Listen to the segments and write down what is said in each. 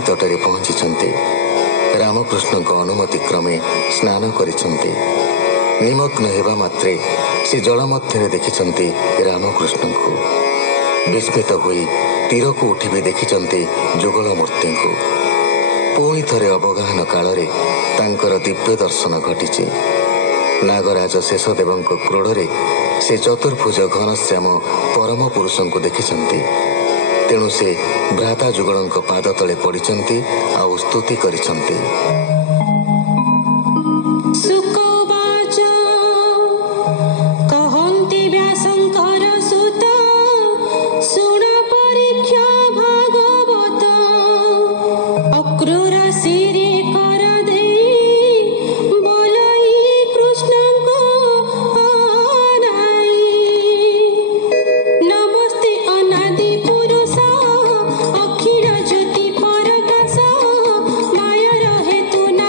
ନଦୀ ତଟରେ ପହଞ୍ଚିଛନ୍ତି। ରାମକୃଷ୍ଣଙ୍କ ଅନୁମତି କ୍ରମେ ସ୍ନାନ କରିଛନ୍ତି। ନିମଗ୍ନ ହେବା ମାତ୍ରେ ସେ ଜଳ ମଧ୍ୟରେ ଦେଖିଛନ୍ତି ରାମକୃଷ୍ଣଙ୍କୁ। ବିସ୍ମିତ ହୋଇ ତୀରକୁ ଉଠିବି ଦେଖିଛନ୍ତି ଯୁଗଳ ମୂର୍ତ୍ତିଙ୍କୁ। ପୁଣି ଥରେ ଅବଗାହନ କାଳରେ ତାଙ୍କର ଦିବ୍ୟ ଦର୍ଶନ ଘଟିଛି। ନାଗରାଜ ଶେଷଦେବଙ୍କ କ୍ରୋଡ଼ରେ ସେ ଚତୁର୍ଭୁଜ ଘନଶ୍ୟାମ ପରମ ପୁରୁଷଙ୍କୁ ଦେଖିଛନ୍ତି। ତେଣୁ ସେ ଭ୍ରାତା ଯୁଗଳଙ୍କ ପାଦ ତଳେ ପଡ଼ିଛନ୍ତି ଆଉ ସ୍ତୁତି କରିଛନ୍ତି। ତୁ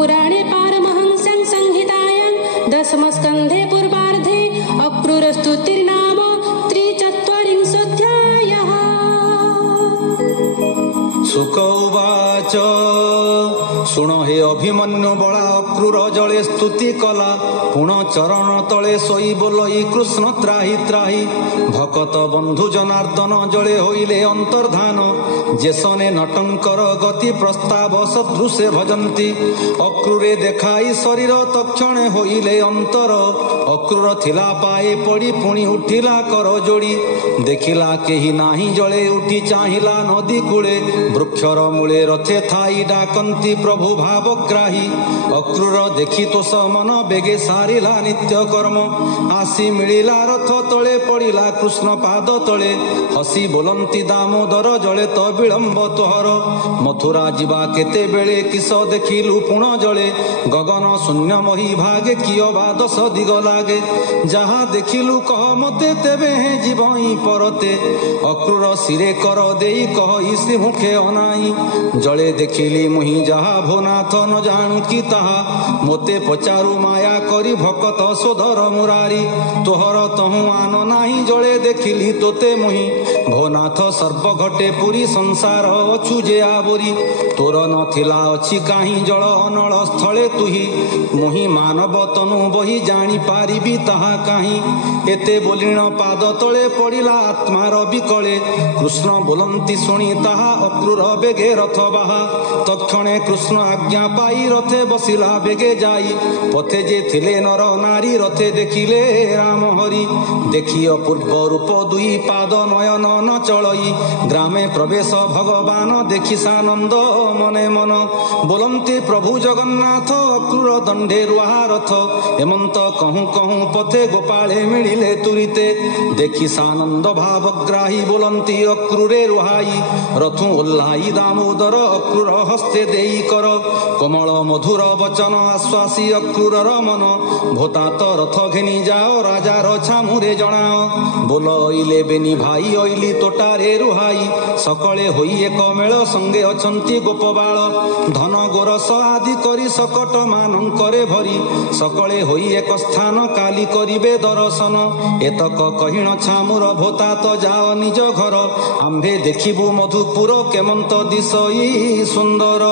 महापुराणे पारमहंस्यां संहितायां दशमस्कन्धे पूर्वार्धे अक्रूरस्तुतिर्नाम 43 शुक उवाच शुण हे अभिमन्यु बला अक्रूर जले स्तुति कला पुण चरण तले सोई बोलई कृष्ण त्राही त्राही भकत बंधु जनार्दन जले होइले अंतर्धान जेसने नटंकर गति प्रस्ताव सदृशे भजंती अक्रूरे देखाई शरीर तक्षणे होइले अंतर अक्रूर थिला पाए पड़ी पुणी उठिला कर जोड़ी देखिला केही नाही जले उठी चाहिला नदी कूले वृक्षर मूले रथे थाई डाकंती प्रभु भावग्राही अक्रूर देखी तोष मन बेगे सारिला नित्य कर्म आसी मिलिला रथ तले पड़िला कृष्ण पाद तले हसी बोलंती दामोदर जले तो विलंब तोहर मथुरा जीवा केते बेले किस देखिलु पुण जले गगन शून्य मही भागे किय बा दश दिग लागे जहा देखिलु कह मते तेबे हे जीवई परते अक्रूर सिरे कर देई कहि श्री मुखे अनाई जले देखिली मुहि जहा भोनाथ न जाणु कि ताहा मोते पचारु माया करी भकत सोधर मुरारी तोहर तहु आन नाही जले देखिली तोते मुहि भोनाथ सर्प घटे पुरी संसार अछु जे आवरी तोर नथिला अछि काहि जल अनल स्थले तुही मुहि मानव तनु बही जानी पारिबी ताहा काहि एते बोलिण पाद तले पड़िला आत्मार बिकले कृष्ण बोलंती शुणी ताहा अक्रूर बेगे रथ बाहा तक्षणे कृष्ण आज्ञा पाई रथे बसिला बेगे जाई पथे जे थिले नर नारी रथे देखिले राम हरि देखी अपूर्व रूप दुई पाद नयन न चलई ग्रामे प्रवेश भगवान देखि सानंद मने मन बोलंती प्रभु जगन्नाथ अक्रूर दंडे रुहा रथ हेमंत कहूँ कहूँ पथे गोपाळे मिलिले तुरिते देखि सानंद भावग्राही बोलंती अक्रूरे रुहाई रथु ओल्लाई दामोदर अक्रूर हस्ते देई कर कोमल मधुर वचन आश्वासी अक्रूरर मन भोतात रथ घेनी जाओ राजार छामुरे जणाओ बोलइले बेनी भाई ओइली तोटारे रुहाई सकले होई एक मेल संगे अछंती गोपबाळ धन गोरस आदि करी सकट मानंकरे भरी सकले होई एक स्थान काली करिबे दर्शन एतक कहिण छामुर भोतात जाओ निज घर आम्भे देखिबु मधुपुर केमंत दिसई सुंदर।